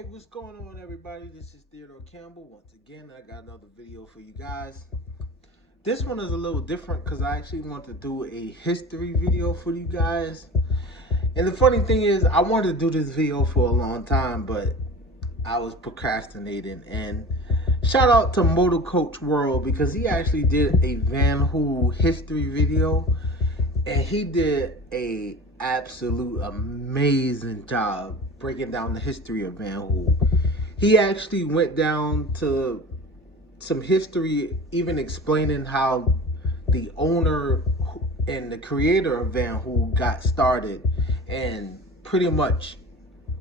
Hey, what's going on, everybody? This is Theodore Campbell. Once again, I got another video for you guys. This one is a little different because I actually want to do a history video for you guys. And the funny thing is, I wanted to do this video for a long time, but I was procrastinating. And shout out to Motor Coach World because he actually did a Vanhool history video, and he did a absolute amazing job breaking down the history of Vanhool. He actually went down to some history, even explaining how the owner and the creator of Vanhool got started and pretty much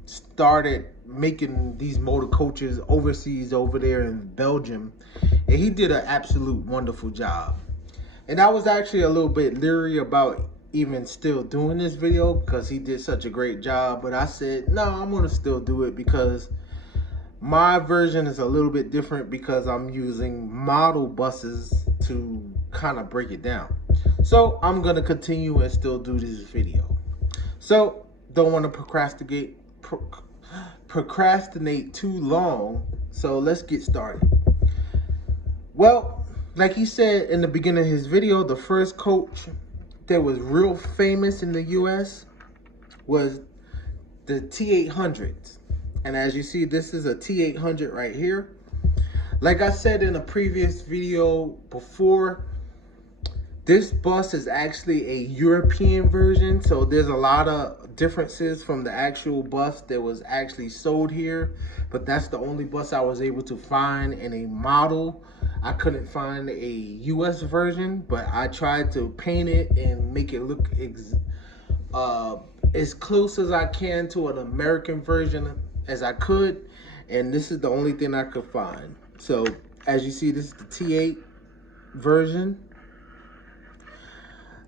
started making these motor coaches overseas over there in Belgium. And he did an absolute wonderful job. And I was actually a little bit leery about even still doing this video because he did such a great job. But I said, no, I'm going to still do it because my version is a little bit different because I'm using model buses to kind of break it down. So I'm going to continue and still do this video. So don't want to procrastinate too long. So let's get started. Well, like he said in the beginning of his video, the first coach that was real famous in the US was the T800s. And as you see, this is a T800 right here. Like I said in a previous video before, this bus is actually a European version. So there's a lot of differences from the actual bus that was actually sold here. But that's the only bus I was able to find in a model. I couldn't find a US version, but I tried to paint it and make it look as close as I can to an American version as I could. And this is the only thing I could find. So as you see, this is the T8 version.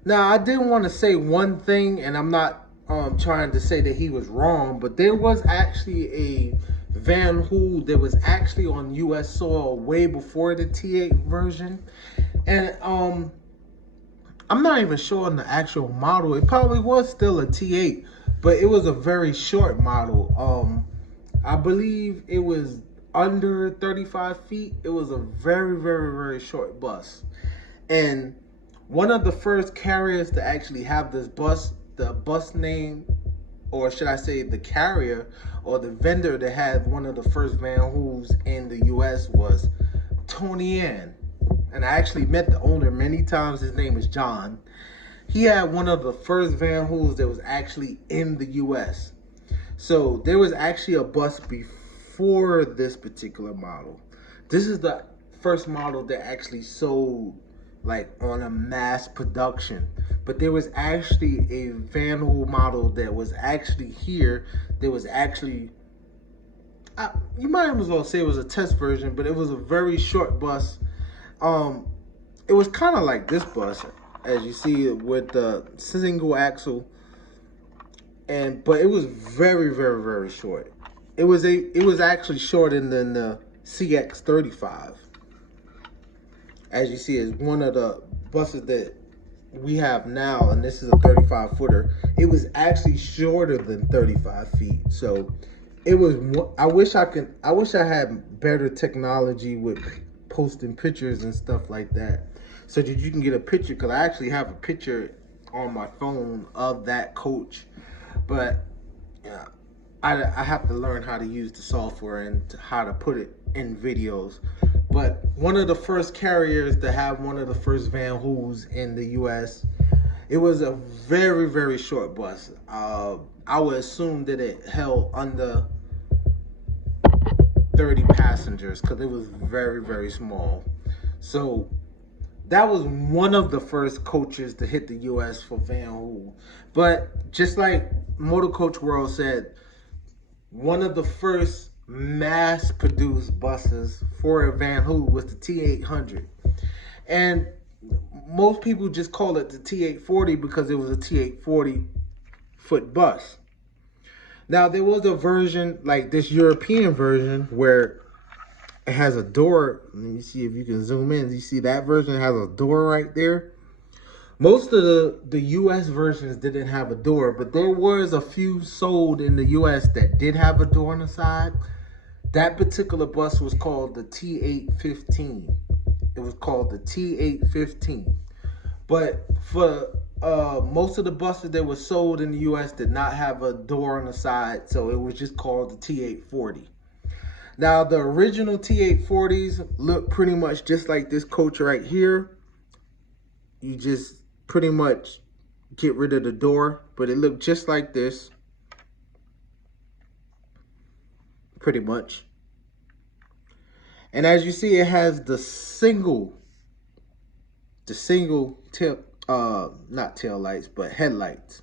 Now, I did want to say one thing, and I'm not trying to say that he was wrong, but there was actually a Vanhool that was actually on U.S. soil way before the T8 version. And I'm not even sure on the actual model. It probably was still a T8, but it was a very short model. I believe it was under 35 feet. It was a very, very, very short bus. And one of the first carriers to actually have this bus, the bus name, or should I say the carrier or the vendor that had one of the first Vanhools in the US was Tony Ann. And I actually met the owner many times. His name is John. He had one of the first Vanhools that was actually in the US. So there was actually a bus before this particular model. This is the first model that actually sold like on a mass production. But there was actually a Vanhool model that was actually here. There was actually, you might as well say it was a test version, but it was a very short bus. It was kind of like this bus, as you see, with the single axle, but it was very, very, very short. It was actually shorter than the CX35. As you see, is one of the buses that we have now, and this is a 35 footer. It was actually shorter than 35 feet. So it was, I wish I had better technology with posting pictures and stuff like that so that you can get a picture, because I actually have a picture on my phone of that coach. But yeah, I have to learn how to use the software and how to put it in videos. But one of the first carriers to have one of the first Vanhools in the US, it was a very, very short bus. I would assume that it held under 30 passengers because it was very, very small. So that was one of the first coaches to hit the US for Vanhool. But just like Motor Coach World said, one of the first mass-produced buses for a Vanhool was the T800. And most people just call it the T840 because it was a T840 foot bus. Now, there was a version, like this European version, where it has a door. Let me see if you can zoom in. You see that version has a door right there. Most of the US versions didn't have a door, but there was a few sold in the US that did have a door on the side. That particular bus was called the T815. It was called the T815. But for most of the buses that were sold in the U.S. did not have a door on the side, so it was just called the T840. Now, the original T840s look pretty much just like this coach right here. You just pretty much get rid of the door, but it looked just like this, pretty much. And as you see, it has the single tip, not tail lights, but headlights.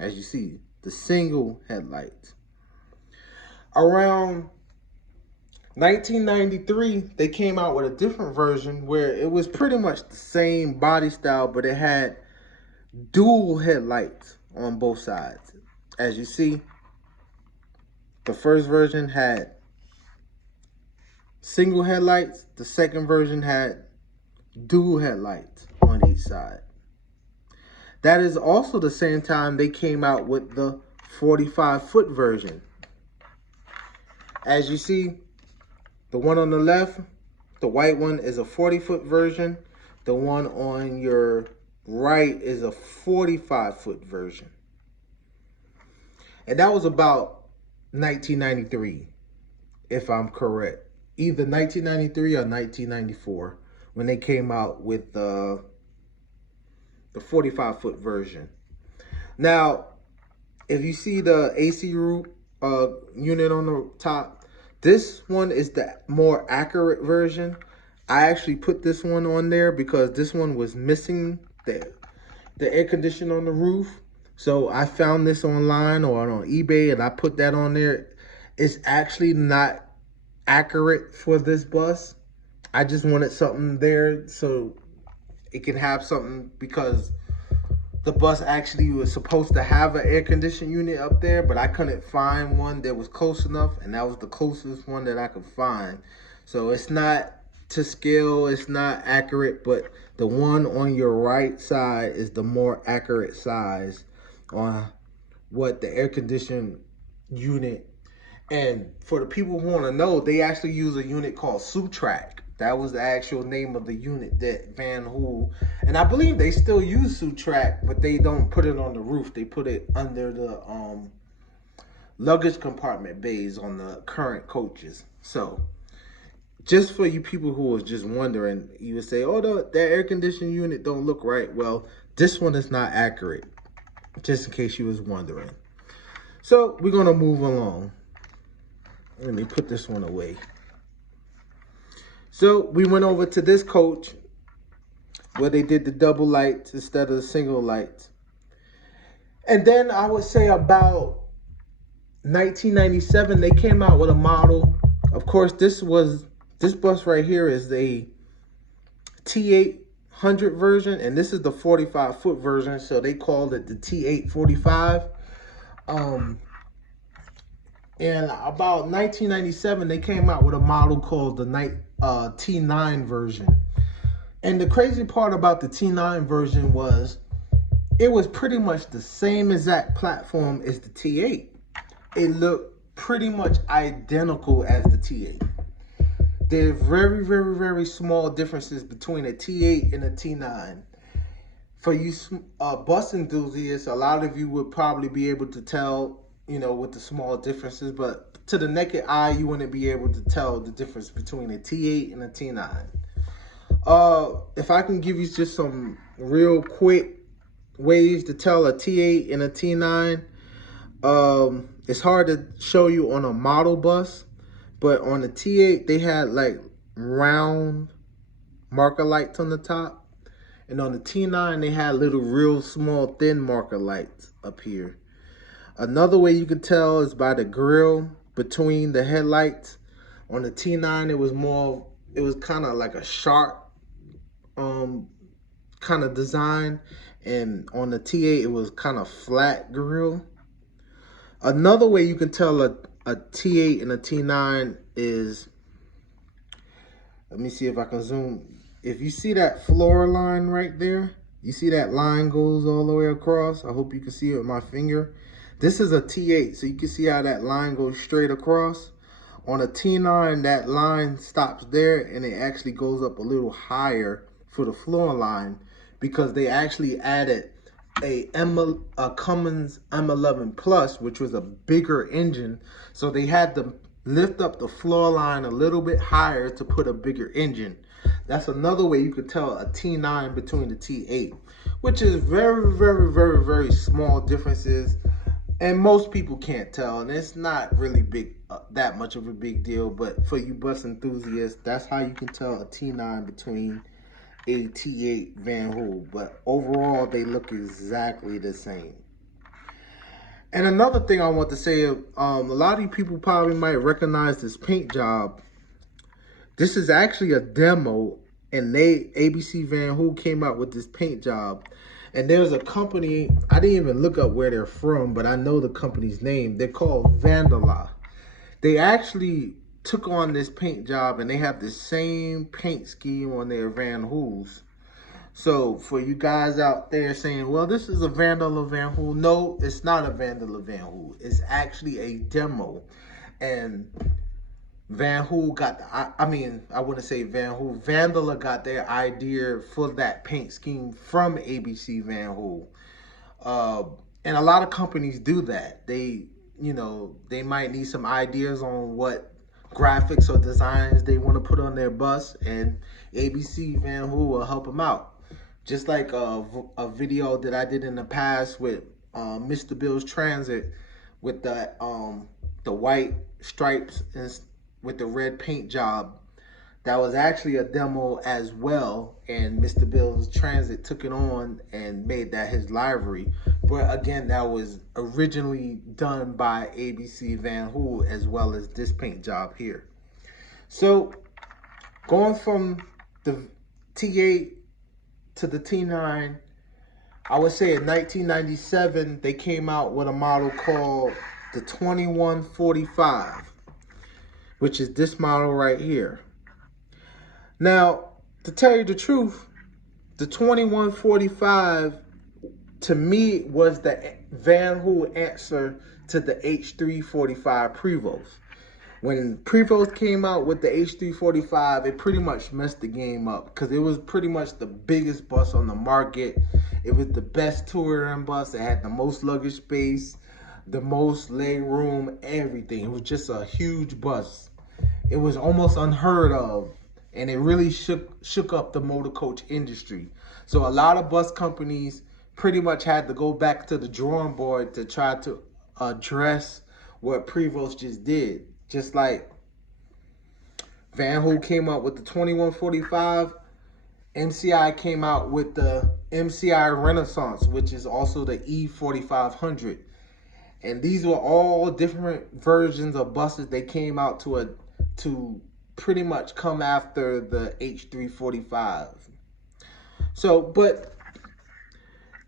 As you see, the single headlights. Around 1993, they came out with a different version where it was pretty much the same body style, but it had dual headlights on both sides. As you see, the first version had single headlights. The second version had dual headlights on each side. That is also the same time they came out with the 45-foot version. As you see, the one on the left, the white one, is a 40-foot version. The one on your right is a 45-foot version. And that was about 1993, if I'm correct. Either 1993 or 1994 when they came out with the 45-foot version. Now, if you see the AC unit on the top, this one is the more accurate version. I actually put this one on there because this one was missing the air conditioner on the roof. So I found this online or on eBay and I put that on there. It's actually not accurate for this bus. I just wanted something there so it can have something, because the bus actually was supposed to have an air conditioning unit up there, but I couldn't find one that was close enough, and that was the closest one that I could find. So it's not to scale, it's not accurate, but the one on your right side is the more accurate size on what the air conditioning unit. And for the people who want to know, they actually use a unit called Sutrac. That was the actual name of the unit that Vanhool, and I believe they still use Sutrac, but they don't put it on the roof. They put it under the luggage compartment bays on the current coaches. So just for you people who was just wondering, you would say, oh, that air conditioning unit don't look right. Well, this one is not accurate, just in case you was wondering. So we're going to move along. Let me put this one away. So we went over to this coach where they did the double lights instead of the single lights. And then I would say about 1997, they came out with a model. Of course, this bus right here is the T800 version, and this is the 45-foot version, so they called it the T845. And about 1997, they came out with a model called the T9 version. And the crazy part about the T9 version was it was pretty much the same exact platform as the T8. It looked pretty much identical as the T8. There are very, very, very small differences between a T8 and a T9. For you bus enthusiasts, a lot of you would probably be able to tell, with the small differences, but to the naked eye, you wouldn't be able to tell the difference between a T8 and a T9. If I can give you just some real quick ways to tell a T8 and a T9, it's hard to show you on a model bus, but on the T8, they had like round marker lights on the top, and on the T9, they had little real small thin marker lights up here. Another way you could tell is by the grill between the headlights. On the T9, it was kind of like a sharp kind of design, and on the T8, it was kind of flat grill. Another way you can tell a T8 and a T9 is, let me see if I can zoom. If you see that floor line right there, you see that line goes all the way across. I hope you can see it with my finger. This is a T8, so you can see how that line goes straight across. On a T9, that line stops there and it actually goes up a little higher for the floor line because they actually added a Cummins M11 Plus, which was a bigger engine. So they had to lift up the floor line a little bit higher to put a bigger engine. That's another way you could tell a T9 between the T8, which is very, very, very, very small differences. And most people can't tell, and it's not really big, that much of a big deal. But for you bus enthusiasts, that's how you can tell a T9 between a T8 Vanhool. But overall, they look exactly the same. And another thing I want to say, a lot of you people probably might recognize this paint job. This is actually a demo, and ABC Vanhool came out with this paint job. And there's a company, I didn't even look up where they're from, but I know the company's name. They're called Vanhool. They actually took on this paint job, and they have the same paint scheme on their Vanhools. So for you guys out there saying, well, this is a Vanhool Vanhool. No, it's not a Vanhool Vanhool. It's actually a demo. And Vanhool got the, I wouldn't say Vanhool. Vanhool got their idea for that paint scheme from ABC Vanhool. And a lot of companies do that. They might need some ideas on what graphics or designs they want to put on their bus, and ABC Vanhool will help them out. Just like a video that I did in the past with Mr. Bill's Transit with the white stripes and with the red paint job. That was actually a demo as well, and Mr. Bill's Transit took it on and made that his livery. But again, that was originally done by ABC Vanhool as well as this paint job here. So going from the T8 to the T9, I would say in 1997, they came out with a model called the 2145, which is this model right here. Now, to tell you the truth, the 2145 to me was the Vanhool answer to the H345 Prevost. When Prevost came out with the H345, it pretty much messed the game up because it was pretty much the biggest bus on the market. It was the best touring bus. It had the most luggage space, the most leg room, everything. It was just a huge bus. It was almost unheard of, and it really shook up the motor coach industry. So a lot of bus companies pretty much had to go back to the drawing board to try to address what Prevost just did. Just like Vanhool came out with the 2145, MCI came out with the MCI Renaissance, which is also the E4500. And these were all different versions of buses. They came out to pretty much come after the H345. So, but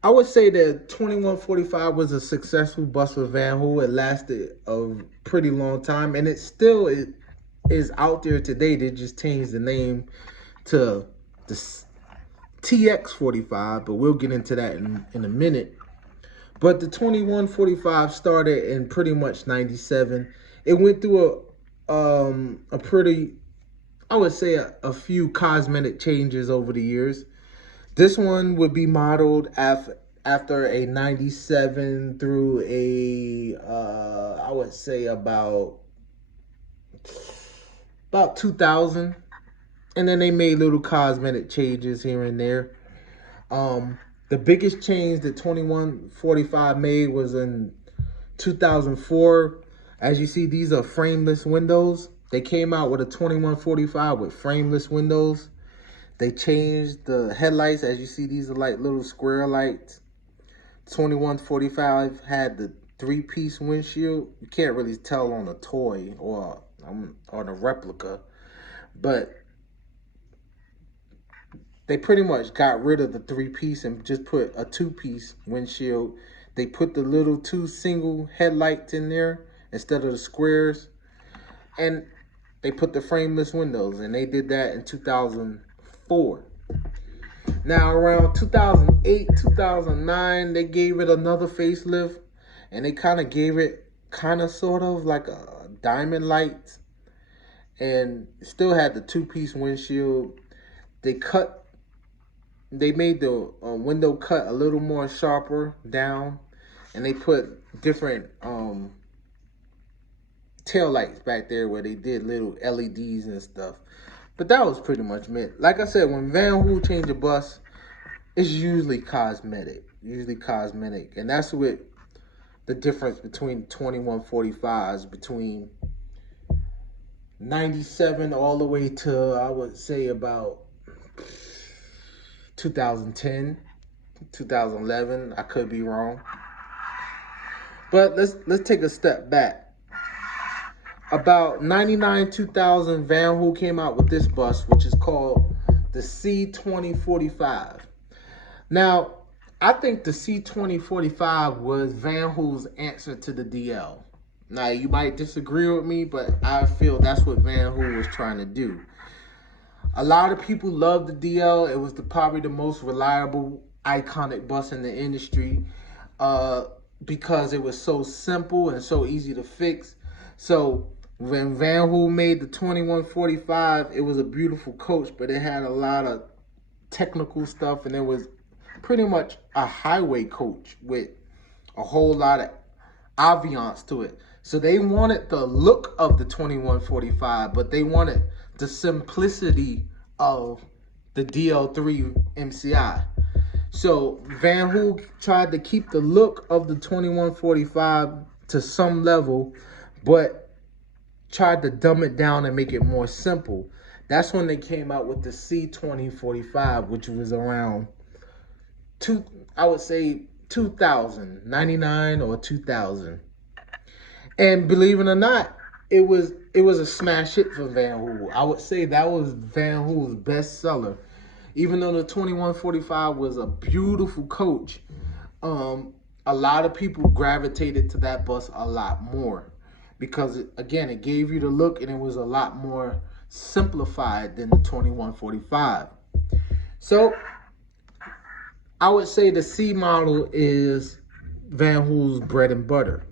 I would say that 2145 was a successful bus for Vanhool. It lasted a pretty long time, and it still is out there today. They just changed the name to the TX45, but we'll get into that in a minute. But the 2145 started in pretty much 97. It went through a pretty, I would say a few cosmetic changes over the years. This one would be modeled after a 97 through I would say about 2000. And then they made little cosmetic changes here and there. The biggest change that 2145 made was in 2004. As you see, these are frameless windows. They came out with a 2145 with frameless windows. They changed the headlights. As you see, these are like little square lights. 2145 had the 3-piece windshield. You can't really tell on a toy or on a replica, but they pretty much got rid of the 3-piece and just put a 2-piece windshield. They put the little 2 single headlights in there instead of the squares, and they put the frameless windows, and they did that in 2004. Now around 2008, 2009, they gave it another facelift, and they kind of gave it sort of like a diamond light and still had the two-piece windshield. They cut, they made the window cut a little more sharper down, and they put different tail lights back there where they did little LEDs and stuff. But that was pretty much it. Like I said, when Vanhool change a bus, it's usually cosmetic. And that's what the difference between 2145s, between 97 all the way to, I would say, about 2010, 2011. I could be wrong. But let's take a step back. About 99, 2000, Vanhool came out with this bus, which is called the C2045. Now, I think the C2045 was Vanhool's answer to the DL. Now, you might disagree with me, but I feel that's what Vanhool was trying to do. A lot of people love the DL. It was probably the most reliable, iconic bus in the industry because it was so simple and so easy to fix. So when Vanhool made the 2145, it was a beautiful coach, but it had a lot of technical stuff, and it was pretty much a highway coach with a whole lot of ambiance to it. So they wanted the look of the 2145, but they wanted the simplicity of the DL3 MCI. So Vanhool tried to keep the look of the 2145 to some level, but tried to dumb it down and make it more simple. That's when they came out with the C2045, which was around I would say 2000, 99 or 2000. And believe it or not, it was a smash hit for Vanhool. I would say that was Vanhool's best seller. Even though the 2145 was a beautiful coach, a lot of people gravitated to that bus a lot more because, it gave you the look and it was a lot more simplified than the 2145. So I would say the C model is Vanhool's bread and butter.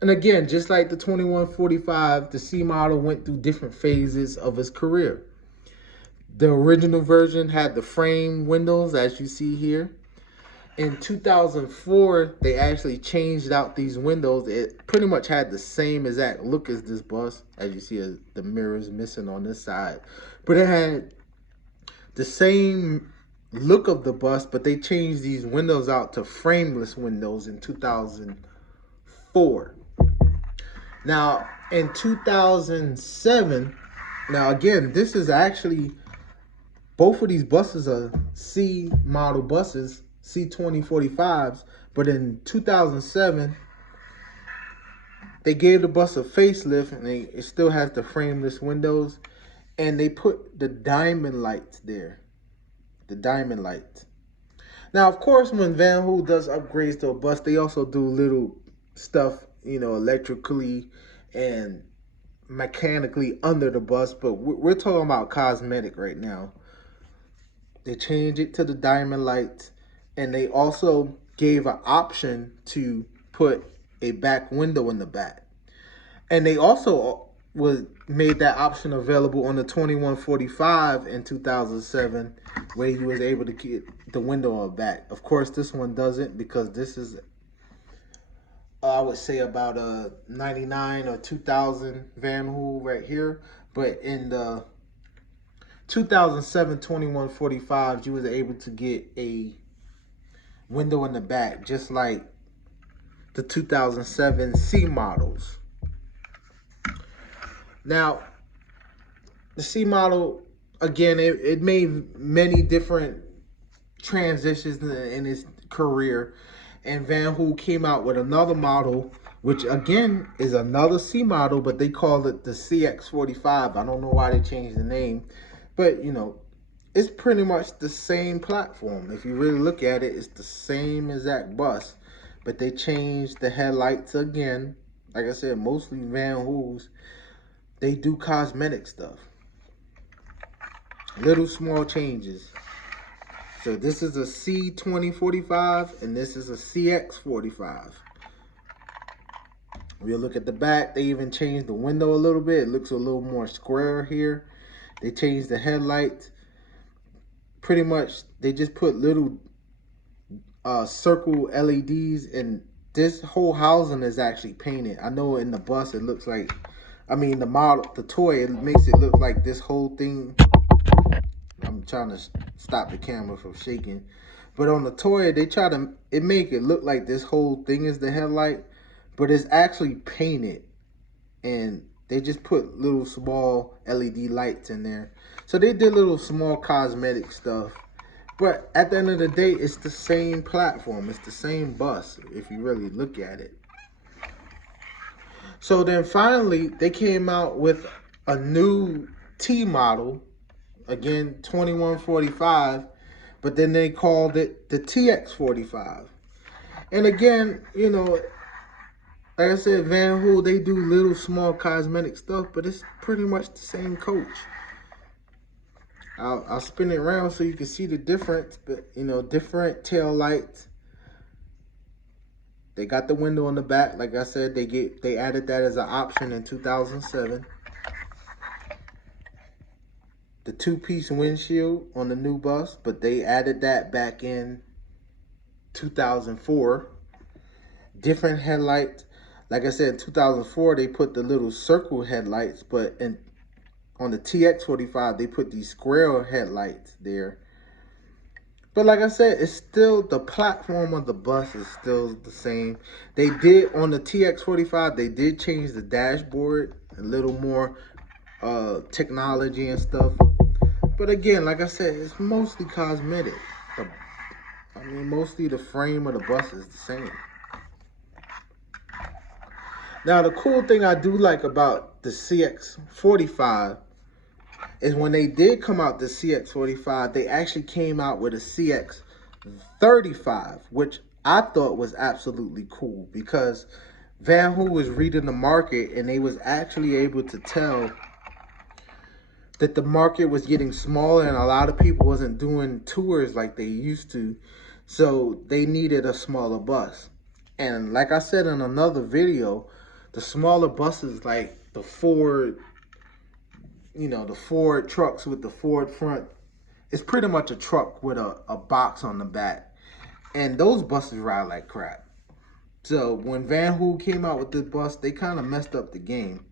And again, just like the 2145, the C model went through different phases of its career. The original version had the frame windows, as you see here. In 2004, they actually changed out these windows. It pretty much had the same exact look as this bus. As you see, the mirrors missing on this side. But it had the same look of the bus, but they changed these windows out to frameless windows in 2004. Now, in 2007, now again, this is actually, both of these buses are C model buses, C2045s, but in 2007, they gave the bus a facelift, and it still has the frameless windows, and they put the diamond lights there, the diamond lights. Now, of course, when Vanhool does upgrades to a bus, they also do little stuff, electrically and mechanically under the bus, but we're talking about cosmetic right now. They changed it to the diamond lights, and they also gave an option to put a back window in the back. And they also made that option available on the 2145 in 2007, where you was able to get the window on the back. Of course, this one doesn't, because this is, I would say, about a 99 or 2000 Vanhool right here. But in the 2007 2145s, you was able to get a window in the back, just like the 2007 C models. Now, the C model, again, it made many different transitions in its career, and Vanhool came out with another model, which again is another C model, but they called it the CX45. I don't know why they changed the name, but it's pretty much the same platform. If you really look at it, it's the same exact bus, but they changed the headlights again. Like I said, mostly Vanhools, they do cosmetic stuff. Little small changes. So this is a C2045 and this is a CX45. We'll look at the back. They even changed the window a little bit. It looks a little more square here. They changed the headlights. Pretty much, they just put little circle LEDs, and this whole housing is actually painted. I know in the bus it looks like, I mean the model, the toy, it makes it look like this whole thing. I'm trying to stop the camera from shaking. But on the toy, they try to make it look like this whole thing is the headlight, but it's actually painted, and they just put little small LED lights in there. So they did little small cosmetic stuff. But at the end of the day, it's the same platform. It's the same bus if you really look at it. So then finally, they came out with a new T model, again, 2145, but then they called it the TX45. And again, you know, like I said, Vanhool, they do little small cosmetic stuff, but it's pretty much the same coach. I'll spin it around so you can see the difference, but you know, different tail lights. They got the window on the back. Like I said, they added that as an option in 2007. The two-piece windshield on the new bus, but they added that back in 2004. Different headlights. Like I said, in 2004, they put the little circle headlights, but on the TX45, they put these square headlights there. But like I said, it's still, the platform of the bus is still the same. They did, on the TX45, they did change the dashboard, a little more technology and stuff. But again, like I said, it's mostly cosmetic. I mean, mostly the frame of the bus is the same. Now, the cool thing I do like about the CX45 is when they did come out the CX45, they actually came out with a CX35, which I thought was absolutely cool because Vanhool was reading the market and they was actually able to tell that the market was getting smaller and a lot of people wasn't doing tours like they used to. So they needed a smaller bus. And like I said in another video, the smaller buses like the Ford, you know, the Ford trucks with the Ford front, it's pretty much a truck with a box on the back. And those buses ride like crap. So when Vanhool came out with this bus, they kind of messed up the game.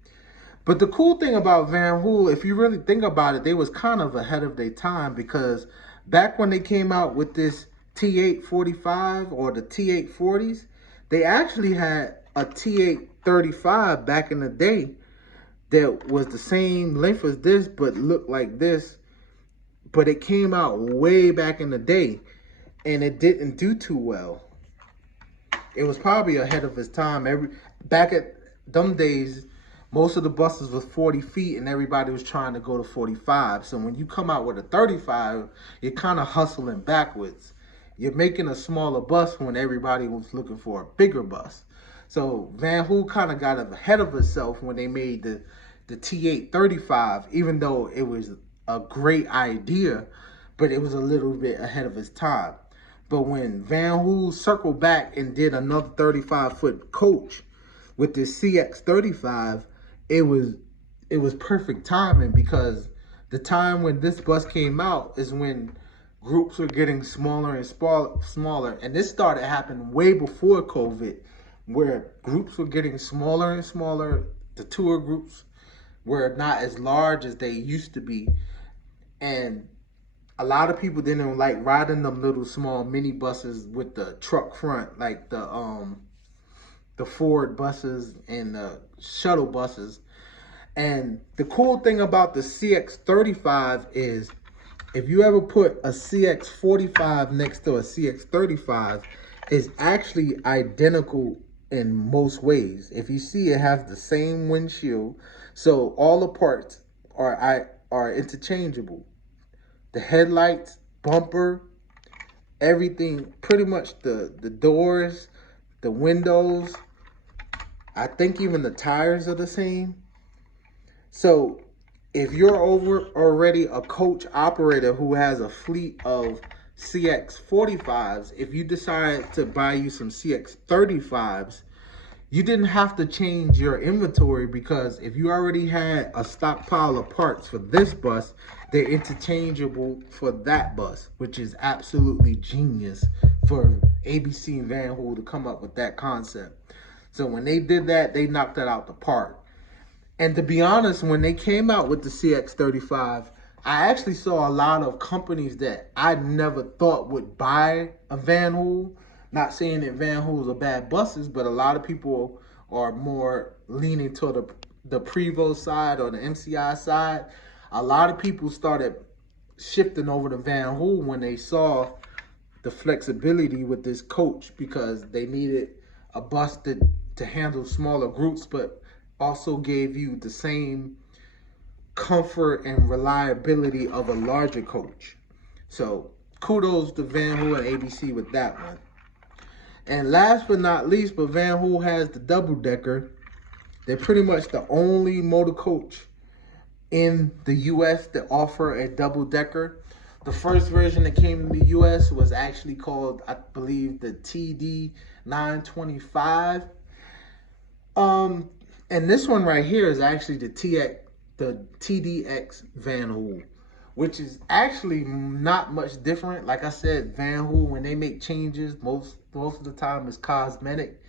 But the cool thing about Vanhool, if you really think about it, they was kind of ahead of their time because back when they came out with this T845 or the T840s, they actually had a T835 back in the day that was the same length as this but looked like this. But it came out way back in the day and it didn't do too well. It was probably ahead of its time. Back at them days, most of the buses was 40 feet and everybody was trying to go to 45. So when you come out with a 35, you're kind of hustling backwards. You're making a smaller bus when everybody was looking for a bigger bus. So Vanhool kind of got ahead of itself when they made the T835, even though it was a great idea, but it was a little bit ahead of its time. But when Vanhool circled back and did another 35-foot coach with this CX35, it was perfect timing because the time when this bus came out is when groups were getting smaller and smaller. And this started happening way before COVID, where groups were getting smaller and smaller. The tour groups were not as large as they used to be. And a lot of people didn't like riding them little small mini buses with the truck front, like the Ford buses and the shuttle buses. And the cool thing about the CX35 is if you ever put a CX45 next to a CX35, it's actually identical in most ways. If you see, it has the same windshield, so all the parts are interchangeable. The headlights, bumper, everything, pretty much the doors, the windows, I think even the tires are the same. So if you're already a coach operator who has a fleet of CX45s, if you decide to buy you some CX35s, you didn't have to change your inventory, because if you already had a stockpile of parts for this bus, they're interchangeable for that bus, which is absolutely genius for ABC and Vanhool to come up with that concept. So when they did that, they knocked it out the park. And to be honest, when they came out with the CX-35, I actually saw a lot of companies that I never thought would buy a Vanhool. Not saying that Vanhools are bad buses, but a lot of people are more leaning to the Prevost side or the MCI side. A lot of people started shifting over to Vanhool when they saw the flexibility with this coach, because they needed a bus to handle smaller groups, but also gave you the same comfort and reliability of a larger coach. So kudos to Vanhool and ABC with that one. And last but not least, but Vanhool has the double decker. They're pretty much the only motor coach in the US that offer a double decker. The first version that came to the US was actually called, I believe, the TD 925. And this one right here is actually the TDX Vanhool, which is actually not much different. Like I said, Vanhool, when they make changes, most of the time is cosmetic.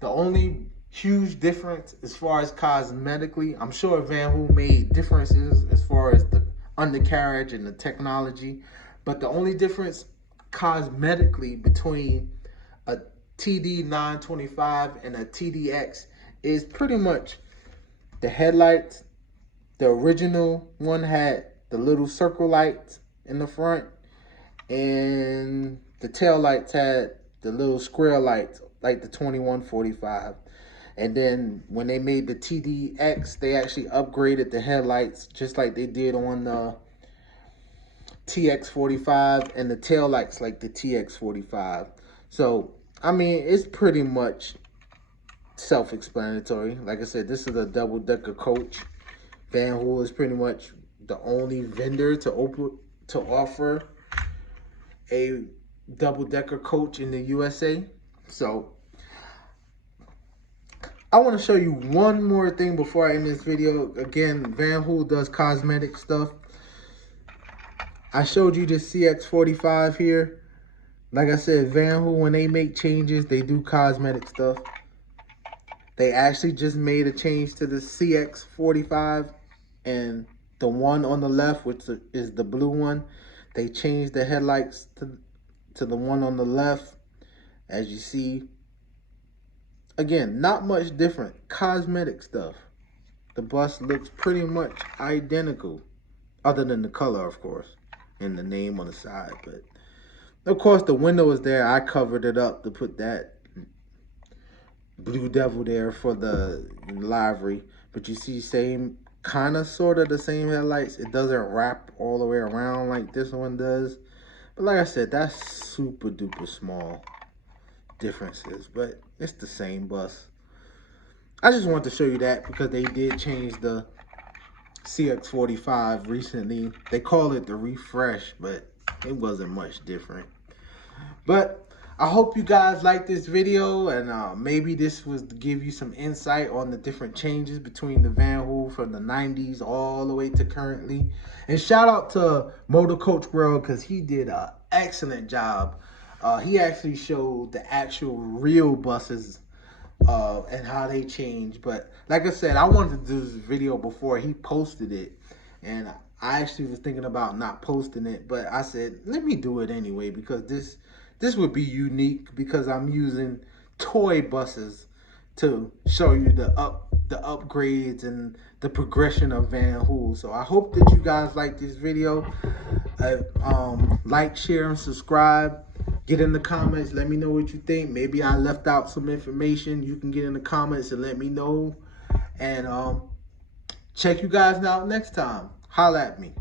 The only huge difference as far as cosmetically, I'm sure Vanhool made differences as far as the undercarriage and the technology, but the only difference cosmetically between a TD 925 and a TDX is pretty much the headlights. The original one had the little circle lights in the front, and the tail lights had the little square lights like the 2145. And then when they made the TDX, they actually upgraded the headlights just like they did on the TX45, and the tail lights like the TX45. So I mean, it's pretty much self-explanatory. Like I said, this is a double-decker coach. Vanhool is pretty much the only vendor to offer a double-decker coach in the USA. So I want to show you one more thing before I end this video. Again, Vanhool does cosmetic stuff. I showed you the CX45 here. Like I said, Vanhool, when they make changes, they do cosmetic stuff. They actually just made a change to the CX45, and the one on the left, which is the blue one, they changed the headlights to the one on the left. As you see, again, not much different. Cosmetic stuff. The bus looks pretty much identical, other than the color, of course, and the name on the side. But of course, the window is there. I covered it up to put that Blue Devil there for the livery. But you see, same kind of sort of the same headlights. It doesn't wrap all the way around like this one does. But like I said, that's super duper small differences, but it's the same bus. I just wanted to show you that because they did change the CX45 recently. They call it the refresh, but it wasn't much different. But I hope you guys like this video, and maybe this was to give you some insight on the different changes between the Vanhool from the 90s all the way to currently. And shout out to Motor Coach World, because he did an excellent job. He actually showed the actual real buses and how they change. But like I said, I wanted to do this video before he posted it, and I actually was thinking about not posting it, but I said, let me do it anyway, because this would be unique, because I'm using toy buses to show you the upgrades and the progression of Vanhool. So I hope that you guys like this video. Like, share, and subscribe. Get in the comments. Let me know what you think. Maybe I left out some information. You can get in the comments and let me know. And check you guys out next time. Holla at me.